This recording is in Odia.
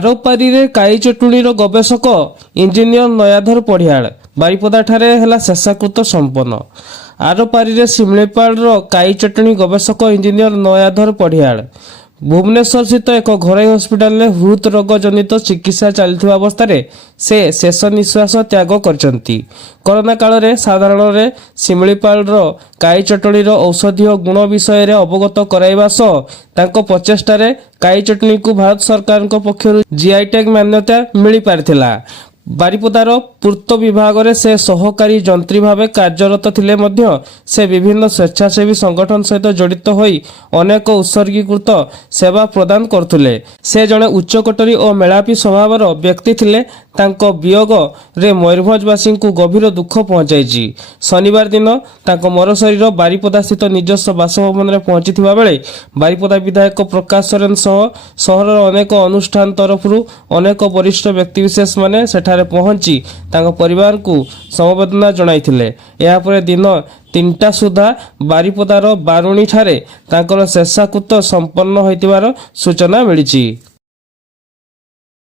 ଆରପାରିରେ କାଇ ଚଟୁଣୀର ଗବେଷକ ଇଞ୍ଜିନିୟର ନୟାଧର ପଢ଼ିଆଳ ବାରିପଦାଠାରେ ହେଲା ଶେଷକୃତ ସମ୍ପନ୍ନ। ଆରପାରିରେ ଶିମିଳିପାଳର କାଇ ଚଟୁଣୀ ଗବେଷକ ଇଞ୍ଜିନିୟର ନୟାଧର ପଢ଼ିଆଳ ଭୁବନେଶ୍ୱର ସ୍ଥିତ ଏକ ଘରୋଇ ହସ୍ପିଟାଲରେ ହୃଦରୋଗ ଜନିତ ଚିକିତ୍ସା ଚାଲିଥିବା ଅବସ୍ଥାରେ ସେ ଶେଷ ନିଶ୍ୱାସ ତ୍ୟାଗ କରିଛନ୍ତି। କରୋନା କାଳରେ ସାଧାରଣରେ ଶିମିଳିପାଳର କାଇ ଚଟୁଣୀର ଔଷଧୀୟ ଗୁଣ ବିଷୟରେ ଅବଗତ କରାଇବା ସହ ତାଙ୍କ ପ୍ରଚେଷ୍ଟାରେ କାଇ ଚଟୁଣୀକୁ ଭାରତ ସରକାରଙ୍କ ପକ୍ଷରୁ ଜିଆଇ ଟ୍ୟାଗ ମାନ୍ୟତା ମିଳିପାରିଥିଲା। ବାରିପଦାର ପୂର୍ତ୍ତ ବିଭାଗରେ ସେ ସହକାରୀ ଯନ୍ତ୍ରୀ ଭାବେ କାର୍ଯ୍ୟରତ ଥିଲେ ମଧ୍ୟ ସେ ବିଭିନ୍ନ ସ୍ୱେଚ୍ଛାସେବୀ ସଂଗଠନ ସହିତ ଜଡ଼ିତ ହୋଇ ଅନେକ ଉତ୍ସର୍ଗୀକୃତ ସେବା ପ୍ରଦାନ କରୁଥିଲେ। ସେ ଜଣେ ଉଚ୍ଚକୋଟରୀ ଓ ମେଳାପୀ ସ୍ୱଭାବର ବ୍ୟକ୍ତି ଥିଲେ। ତାଙ୍କ ବିୟୋଗରେ ମୟୂରଭଞ୍ଜବାସୀଙ୍କୁ ଗଭୀର ଦୁଃଖ ପହଞ୍ଚାଇଛି। ଶନିବାର ଦିନ ତାଙ୍କ ମରଶରୀର ବାରିପଦାସ୍ଥିତ ନିଜସ୍ୱ ବାସଭବନରେ ପହଞ୍ଚିଥିବା ବେଳେ ବାରିପଦା ବିଧାୟକ ପ୍ରକାଶ ସରେନ ସହ ସହରର ଅନେକ ଅନୁଷ୍ଠାନ ତରଫରୁ ଅନେକ ବରିଷ୍ଠ ବ୍ୟକ୍ତିବିଶେଷମାନେ ସେଠାରେ ପହଞ୍ଚି ତାଙ୍କ ପରିବାରକୁ ସମବେଦନା ଜଣାଇଥିଲେ। ଏହାପରେ ଦିନ 3ଟା ସୁଦ୍ଧା ବାରିପଦାର ବାରୁଣୀଠାରେ ତାଙ୍କର ଶେଷକୃତ୍ୟ ସମ୍ପନ୍ନ ହୋଇଥିବାର ସୂଚନା ମିଳିଛି।